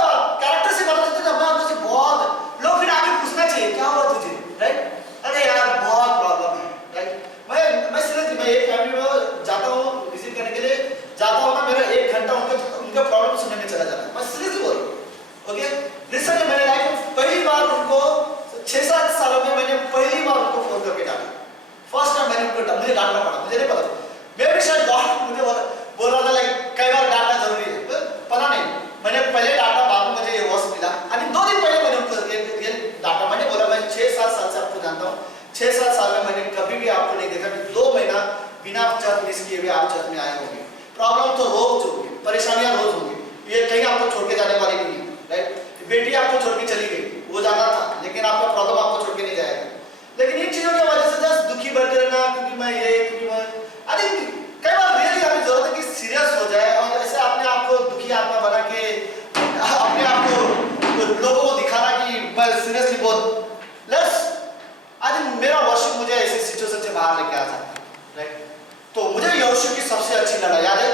कैरेक्टर से बता देते हैं, मैं से बहुत लोग फिर आगे पूछना चाहिए क्या हुआ तुझे, राइट। अरे यार बहुत प्रॉब्लम है, राइट। मैं सीरियसली मैं एक फैमिली में जाता हूँ, विजिट करने के लिए जाता हूँ ना, मेरा 1 घंटा उनका प्रॉब्लम सुनने में चला जाता है। मैं सीरियसली बोल रहा हूँ, ओके। रिसेंटली मैंने लाइफ में पहली बार उनको 6-7 सालों में मैंने पहली बार उनको फोन करके डाला। फर्स्ट टाइम मैंने उनको मुझे डांटना पड़ा, मुझे नहीं पता, मैं भी शायद गॉड मुझे बोल रहा था लाइक कई बार डांटना जरूरी है, पता नहीं। मैंने पहले डांटा, बाद में मुझे ये वर्स मिला, अभी 2 दिन पहले मैंने उनको ये डांटा। मैंने बोला मैं 6-7 साल से आपको जानता हूँ, 6-7 साल में मैंने कभी भी आपको नहीं देखा कि 2 महीना बिना चर्च मिस किए हुए आप चर्च में आए होंगे। प्रॉब्लम तो रोज होगी, परेशानियां रोज होंगी, ये कहीं आपको छोड़ के जाने वाली नहीं है, राइट। बेटी आपको छोड़ के चली गई, वो जाना था, लेकिन आपका प्रॉब्लम आपको छोड़ के नहीं जाएगा। लेकिन इन चीजों की वजह से जस्ट दुखी बैठे रहना, क्योंकि मैं आई थिंक कई बार रियली हमें जरूरत है कि सीरियस हो जाए और ऐसे अपने आप को दुखी आत्मा बना के अपने आप को लोगों को दिखाना कि मैं सीरियसली बहुत लेट्स। आई थिंक मेरा वर्शिप मुझे ऐसी सिचुएशन से बाहर लेके आ सकता है, राइट। तो मुझे यहोशू की सबसे अच्छी लड़ाई याद है,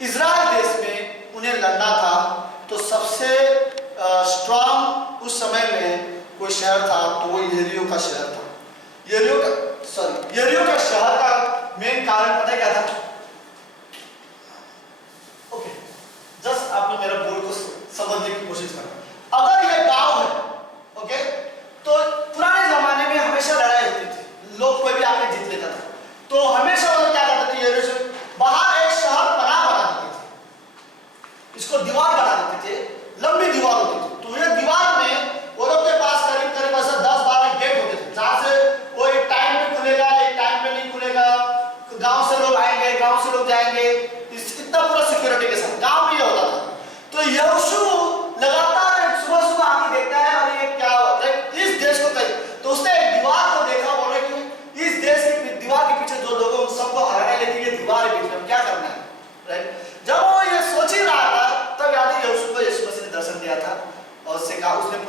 इजराइल देश में उन्हें लड़ना था, तो सबसे स्ट्रांग उस समय में कोई शहर था तो वो यरीहो का शहर था। यरीहो का शहर का मेन कारण पता है क्या था? ओके, जस्ट आपने मेरे बोर्ड को समझने की कोशिश करो। अगर ये गांव है, ओके, तो पुराने जमाने में हमेशा लड़ाई होती थी, लोग कोई भी आके जीत लेता था, तो हमेशा वो क्या करते थे, यरीहो बाहर एक शहर बना देते थे, इसको दीवार बना देते थे, लंबी दीवार होती थी। तो ये दीवार में वो लोग के पास करीब करीब ऐसा 10-12 गेट होते थे, जहां से वो एक टाइम पे खुलेगा, एक टाइम पे नहीं खुलेगा, गांव से लोग आएंगे, गांव से लोग जाएंगे, इतना पूरा सिक्योरिटी के साथ गांव में ये होता था। तो यहोशू लगातार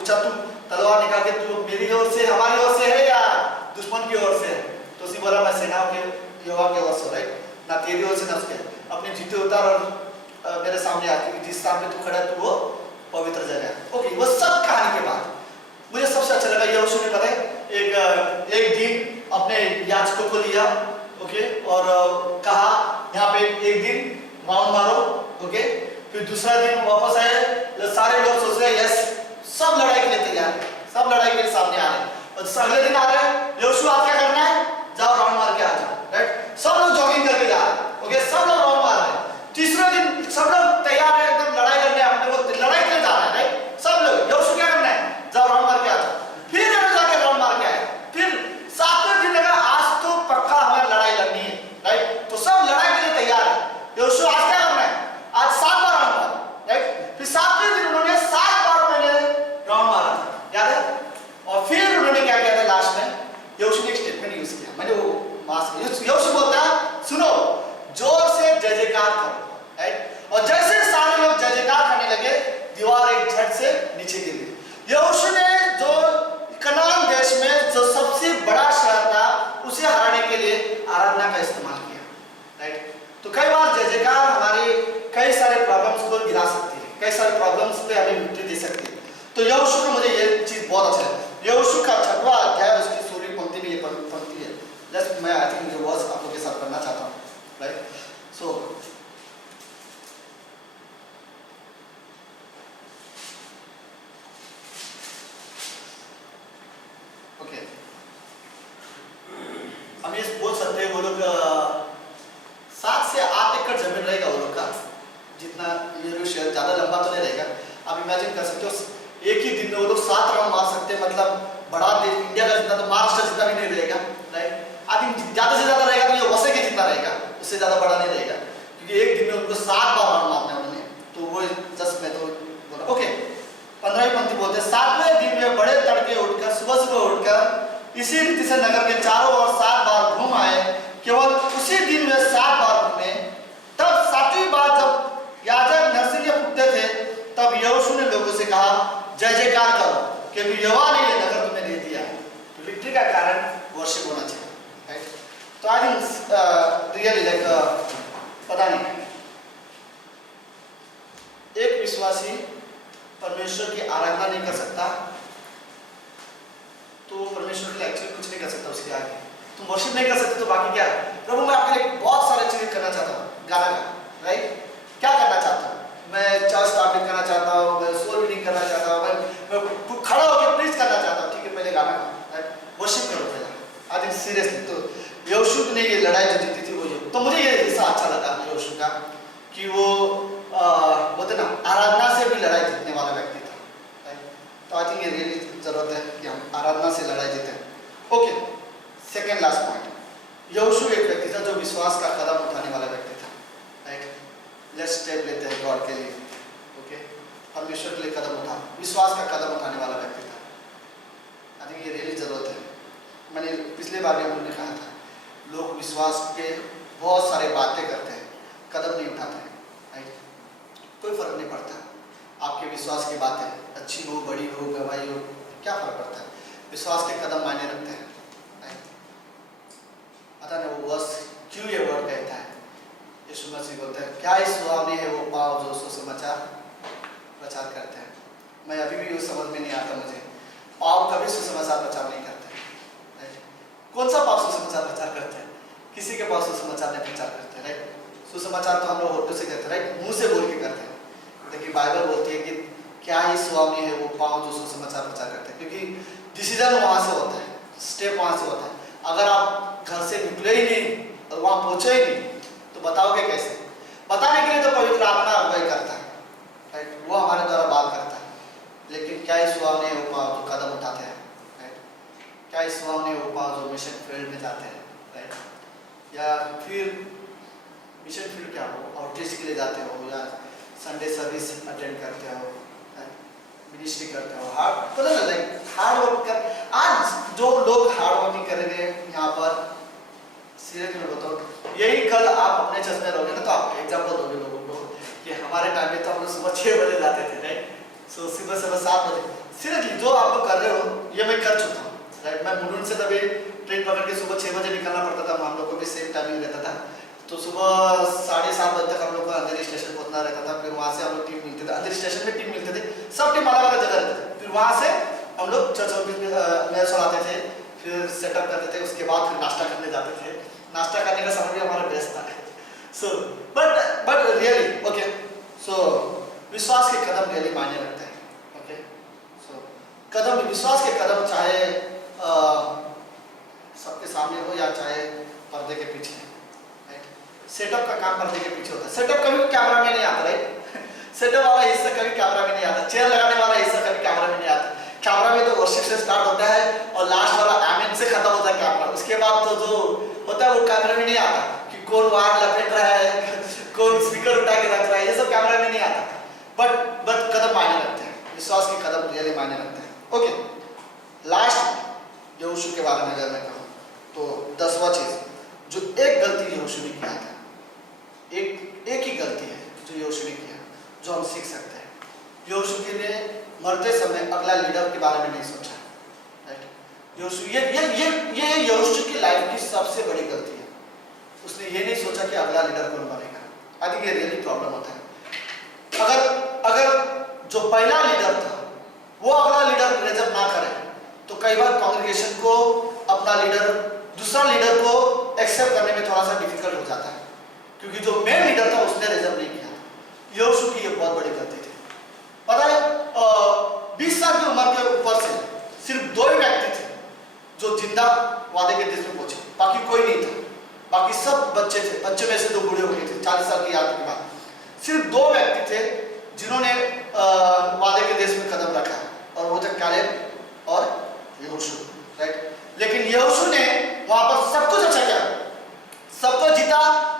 पूछा तू तलवार निकाल के तू मेरी ओर से हमारी ओर से है या दुश्मन की ओर से है? तो उसी बोला मैं सेनाओं के यहोवा की ओर से, राइट, ना तेरी ओर से ना उसके। अपने जूते उतार और मेरे सामने आ, क्योंकि जिस सामने तू खड़ा है तू वो पवित्र जगह है। ओके, वो सब कहानी के बाद मुझे सबसे अच्छा लगा यहोशू ने पता है एक दिन अपने याजकों को लिया, ओके, और कहा यहाँ पे एक दिन राउंड मारो, ओके, फिर दूसरा दिन वापस आए, सारे लोग सोच रहे हैं यस सब लड़ाई के लिए तैयार है, सब लड़ाई के लिए सामने आ रहे हैं, और अगले दिन आ रहे हैं यहोशू आज क्या करना है, जाओ राउंड मार के आ जाओ, राइट, सब लोग जॉगिंग करके जा रहे हैं, ओके, सब लोग राउंड मार रहे हैं। तीसरे दिन सब लोग तैयार है एकदम लड़ाई करने, अपने को लड़ाई के लिए जा रहे हैं, राइट, सब लोग। यहोशू क्या करना है, जाओ राउंड मार के आ जाओ, फिर जाके राउंड मार के आए, फिर सातवें दिन लगा आज तो पक्का हमें लड़ाई लड़नी है, राइट, तो सब लड़ाई के लिए तैयार है। यहोशू आज क्या करना है, आज 7 बार राउंड मारा, राइट, फिर सातवें दिन उन्होंने 7 बार राउंड मारा, याद है, और फिर उन्होंने क्या किया था लास्ट में, यहोशू ने एक स्टेटमेंट यूज किया, मैंने वो मास यहोशू बोलता है सुनो जोर से जय जयकार करो, राइट, और जैसे सारे लोग जय जयकार करने लगे दीवार एक झट से नीचे गिर गई। यहोशू ने जो कनान देश में जो सबसे बड़ा शहर था उसे हराने के लिए आराधना का इस्तेमाल किया, राइट। तो कई बार जय जयकार हमारे कई सारे प्रॉब्लम्स को गिरा सकती है, कई सारे प्रॉब्लम्स पे हमें मुक्ति दे सकती है। तो यहोशू का मुझे ये चीज बहुत अच्छा है। यहोशू का 6वां अध्याय उसकी 16वीं पंक्ति में ये पंक्ति है, जस्ट मैं आई थिंक ये वर्स आप लोगों के साथ पढ़ना चाहता हूँ, राइट। सो ओके, हम ये बोल सकते हैं वो लोग 7 से 8 एकड़ जमीन रहेगा वो लोग का, जितना ये शहर ज्यादा लंबा तो नहीं रहेगा। आप इमेजिन कर सकते हो एक ही दिन में वो लोग 7 राउंड मार सकते हैं, मतलब बड़ा देश इंडिया का जितना तो महाराष्ट्र जितना भी नहीं रहेगा, राइट। आई थिंक ज्यादा से ज्यादा रहेगा तो ये वैसे के जितना रहेगा, उससे ज्यादा बड़ा नहीं रहेगा, क्योंकि एक दिन में उनको 7 बार राउंड मारना है उन्होंने। तो वो जस्ट मैं तो बोला ओके। 15वीं पंक्ति बोलते हैं 7वें दिन में बड़े तड़के उठकर सुबह उठकर इसी रीति से नगर के चारों ओर 7 बार घूम आए, केवल उसी दिन वे 7 बार घूमे। तब 7वीं बार जब याजक नरसिंह फूकते थे तब यहोशू ने लोगों से कहा जय जयकार करो क्योंकि यहोवा ने ये नगर तुम्हें दे दिया। तो विक्ट्री का कारण वर्शिप होना चाहिए, राइट। तो आई थिंक रियली लाइक पता नहीं, एक विश्वासी परमेश्वर की आराधना नहीं कर सकता तो परमेश्वर के लिए एक्चुअली कुछ नहीं कर सकता। उसके आगे तुम वर्शिप नहीं कर सकते तो बाकी क्या है। प्रभु मैं आपके लिए बहुत सारे चीजें करना चाहता हूँ, गाना का, राइट, क्या करना चाहता हूँ मैं, चर्च स्टार्टिंग करना चाहता हूँ, मैं सोल विनिंग करना चाहता हूँ, मैं खड़ा होकर प्रीच करना चाहता हूँ, ठीक है, पहले गाना का वर्शिप करो पहले। आई थिंक सीरियसली तो यहोशू ने ये लड़ाई जो जीती थी वो तो मुझे ये हिस्सा अच्छा लगा यहोशू का कि वो बोलते ना आराधना से भी लड़ाई जीतने वाला व्यक्ति था। तो आई थिंक ये रियली जरूरत है कि हम आराधना से लड़ाई जीतें। ओके, सेकेंड लास्ट पॉइंट, यहोशू एक व्यक्ति था जो विश्वास का कदम उठाने वाला व्यक्ति था, राइट। लेट्स स्टेप लेते हैं गॉड के लिए, ओके, परमेश्वर के लिए कदम उठा, विश्वास का कदम उठाने वाला व्यक्ति था। आई थिंक ये रियली जरूरत है। मैंने पिछले बार भी हमने कहा था लोग विश्वास के बहुत सारे बातें करते हैं, कदम नहीं उठाते हैं, राइट। कोई फर्क नहीं पड़ता आपके विश्वास की बातें अच्छी हो, बड़ी हो, गवाही हो, क्या फर्क पड़ता है। विश्वास के कदम मायने रखते हैं, राइट। पता नहीं वो वर्स क्यों ये वर्ड कहता है। यीशु मसीह बोलते हैं क्या इस सुहावनी है वो पाँव जो सुसमाचार प्रचार करते हैं। मैं अभी भी ये समझ में नहीं आता मुझे, पाँव कभी सुसमाचार प्रचार नहीं करते, राइट। कौन सा पाँव सुसमाचार प्रचार करते हैं, किसी के पास सुसमाचार नहीं प्रचार करते हैं, राइट। सुसमाचार तो हम लोग होठों से कहते हैं, राइट, मुंह से बोल के करते हैं, लेकिन बाइबल बोलती है कि क्या ही सुहावनी है वो पाँव जो सुसमाचार प्रचार करते हैं, क्योंकि डिसीजन वहाँ से होता है, स्टेप वहाँ से होता है। अगर आप घर से निकले ही नहीं और वहाँ पहुँचे ही नहीं तो बताओगे कैसे। बताने के लिए तो पवित्र आत्मा अगुवाई करता है, राइट, वो हमारे द्वारा बात करता है, लेकिन क्या ही सुहावनी है वो पाँव जो कदम उठाते हैं, राइट। क्या ही सुहावनी है वो पाँव जो मिशन फील्ड में जाते हैं, राइट, या फिर मिशन फील्ड क्या हो, आउटरीच के लिए जाते हो या संडे सर्विस अटेंड करते हो, मिनिस्ट्री करते हो, हार्ड पता ना लाइक हार्ड वर्क कर। आज जो लोग हार्ड वर्किंग करेंगे यहाँ पर सीरियस में बताओ, यही कल आप अपने चर्च में रहोगे ना तो आप एग्जाम्पल दोगे लोगों को कि हमारे टाइम में तो हम लोग सुबह 6 बजे जाते थे, राइट। सो सुबह 7 बजे सीरियसली जो आप लोग कर रहे हो ये मैं कर चुका हूँ, राइट। मैं मुलुंड से तभी ट्रेन पकड़ के सुबह 6 बजे निकलना पड़ता था, हम लोग को भी सेम टाइमिंग रहता था। तो सुबह 7:30 बजे तक हम लोग को अंधेरी स्टेशन पहुंचना रहता था। फिर वहाँ से हम लोग टीम मिलते थे, अंधेरी स्टेशन में टीम मिलते थे, सब टीम अलग अलग जगह रहते थे। फिर वहाँ से हम लोग चर्च ऑफिस में मेरे आते थे, फिर सेटअप करते थे, उसके बाद फिर नाश्ता करने जाते थे। नाश्ता करने का समय भी हमारा बेस्ट था। सो बट रियली ओके, सो विश्वास के कदम रियली मायने रखते हैं। ओके, सो कदम, विश्वास के कदम चाहे सबके सामने हो या चाहे पर्दे के पीछे, राइट। सेटअप का काम पर्दे के पीछे होता है। सेटअप कभी कैमरा में नहीं आता, राइट। सेटअप वाला हिस्सा कभी कैमरा में नहीं आता, चेयर लगाने वाला हिस्सा कभी कैमरा में नहीं आता। कैमरा में तो वर्शिप से स्टार्ट होता है और लास्ट वाला आमीन से खत्म होता है कैमरा। उसके बाद तो जो होता है वो कैमरा में नहीं आता कि कौन वार लपेट रहा है, कौन स्पीकर उठा के रख रहा है, ये सब कैमरा में नहीं आता। बट कदम मायने रखते हैं, विश्वास के कदम रियली मायने रखते हैं। ओके, लास्ट यहोशू के बारे में अगर मैं कहूँ तो 10वां चीज, जो एक गलती यहोशू ने किया था, एक ही गलती है जो यहोशू ने किया, जो हम सीख सकते हैं। यहोशू के लिए मरते समय अगला लीडर के बारे में नहीं सोचा, राइट। यहोशू ये यहोशू की लाइफ की सबसे बड़ी गलती है। उसने ये नहीं सोचा कि अगला लीडर कौन बनेगा। आई थिंक ये रियली प्रॉब्लम होता है। अगर जो पहला लीडर था वो अगला लीडर रिजर्व ना करे तो कई बार कांग्रेगेशन को अपना लीडर, दूसरा लीडर को एक्सेप्ट करने में थोड़ा सा डिफिकल्ट हो जाता है, क्योंकि जो मेन लीडर था उसने रिजर्व नहीं किया। यहोशू की ये बहुत बड़ी गलती थी। पता है 20 साल की उम्र के ऊपर से सिर्फ 2 ही व्यक्ति थे जो जिंदा वादे के देश में पहुंचे, बाकी कोई नहीं था। बाकी सब बच्चे थे, बच्चे में से 2 बूढ़े हो गए थे 40 साल की याद के बाद। सिर्फ 2 व्यक्ति थे जिन्होंने वादे के देश में कदम रखा, और वो थे कैलेब और यहोशू, राइट। लेकिन यहोशू ने वहां पर सब कुछ अच्छा किया, सबको जीता,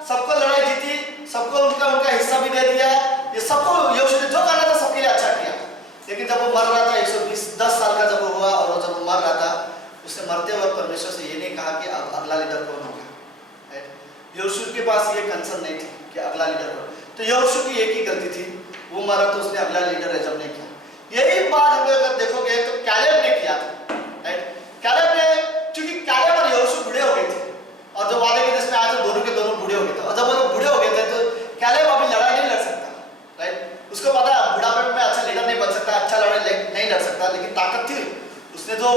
सबको लड़ाई जीती, सबको उनका हिस्सा भी दे दिया। ये सबको यहोशू ने जो करना था सबके लिए अच्छा किया। लेकिन जब वो मर रहा था 10 साल का जब वो हुआ, और वो जब वो मर रहा था, उसने मरते हुए परमेश्वर से ये नहीं कहा कि अब अगला लीडर कौन होगा, राइट। यहोशू के पास ये कंसर्न नहीं थी कि अगला लीडर कौन। तो यहोशू की एक ही गलती थी, वो मरा तो उसने अगला लीडर रिजर्व नहीं किया। यही बात हम अगर देखोगे तो कैलेब ने किया था, राइट। कैलेब ने, क्योंकि कैलेब और यहोशू बूढ़े हो गए थे, और जब वादे के देश में आए तो दोनों के दोनों बूढ़े हो गए थे। और जब वो बूढ़े हो गए थे तो कैलेब अभी लड़ाई नहीं लड़ सकता, राइट। उसको पता है बुढ़ापे में अच्छा लीडर नहीं बन सकता, अच्छा लड़ाई नहीं लड़ सकता, लेकिन ताकत थी। उसने जो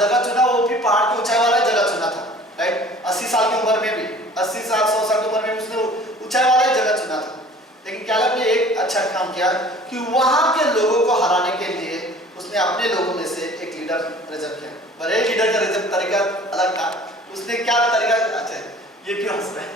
जगह चुना वो भी पहाड़ की ऊंचाई वाला जगह चुना था, राइट। 80 साल की उम्र में भी, 80 साल 100 साल की उम्र में उसने ऊंचाई वाला ही जगह चुना था। लेकिन कैलेब ने एक अच्छा काम किया कि वहां के लोगों को हराने के लिए उसने अपने लोगों में से एक लीडर रिजर्व किया। पर एक लीडर का रिजर्व तरीका अलग था। उसने क्या तरीका, अच्छा ये क्यों हंस रहा है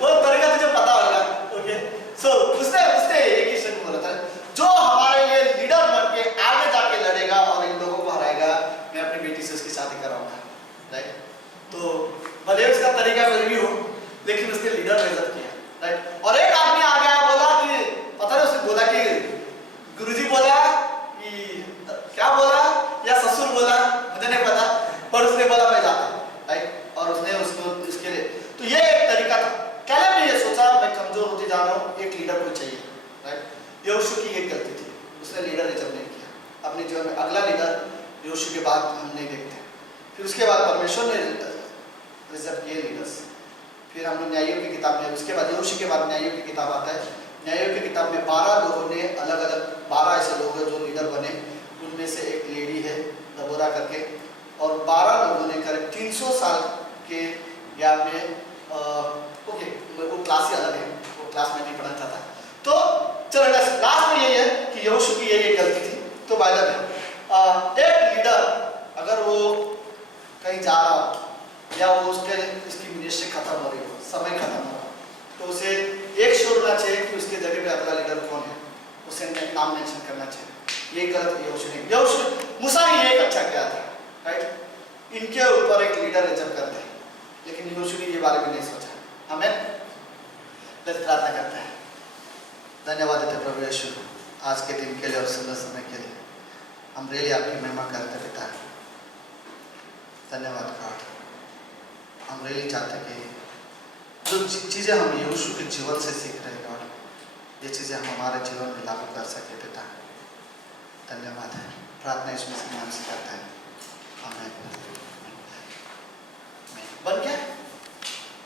वो तरीका तुझे पता होगा, ओके। सो उसने एक ही शब्द बोला था, जो हमारे लिए लीडर बन के आगे जाके लड़ेगा और इन लोगों को हराएगा, मैं अपनी बेटी से उसकी शादी कराऊंगा, राइट। तो भले उसका तरीका कोई भी हो, लेकिन उसने लीडर रिजर्व किया, राइट। और एक आदमी आ गया, बोला कि पता है, उसने बोला कि गुरुजी बोला कि क्या बोला या ससुर बोला मुझे नहीं पता, पर उसने बोला मैं जाता, राइट। और उसने उसको इसके लिए, तो ये एक तरीका था। कैलेब ने ये सोचा मैं कमजोर होते जा रहा हूँ, एक लीडर को चाहिए, राइट। यहोशू की एक गलती थी, उसने लीडर रिजर्व नहीं किया अपने जीवन में। अगला लीडर यहोशू के बाद हम नहीं देखते। फिर उसके बाद परमेश्वर ने रिजर्व किए लीडर्स। फिर हम लोग न्यायों की किताब में, उसके बाद यहोशू के बाद न्यायों की किताब आता है। न्यायों की किताब में 12 लोगों ने अलग अलग 12 ऐसे लोग हैं जो लीडर बने। उनमें से एक लेडी है दबोरा करके, और 12 लोगों ने करीब 300 साल के गैप में, ओके वो क्लास ही अलग है, वो क्लास में नहीं पढ़ा था। तो चलो लास्ट में यही है कि यहोशू की यही गलती थी। तो बाय द वे एक लीडर अगर वो कहीं जा रहा हो या वो उसकी मिनिस्ट्री खत्म हो रही हो, समय खत्म हो रहा, तो उसे एक श्योर होना चाहिए कि उसके जगह पे अगला लीडर कौन है, उसे नाम मेंशन करना चाहिए। ये गलत यहोशू ने, यहोशू मूसा ने ये अच्छा किया था, राइट। इनके ऊपर एक लीडर रिजर्व करते हैं, लेकिन यहोशू ने ये बारे में नहीं सोचा। हमें प्रार्थना करते हैं। धन्यवाद देते प्रभु यीशु आज के दिन के लिए और सुंदर समय के लिए। हम रियली आपकी महिमा करते पिता है, धन्यवाद गॉड। हम रियली चाहते कि जो चीज़ें हम यहोशू के जीवन से सीख रहे हैं गॉड, ये चीज़ें हम हमारे जीवन में लागू कर सके पिता। धन्यवाद है। प्रार्थना यीशु मसीह के नाम से करता है। आमीन। बन गया?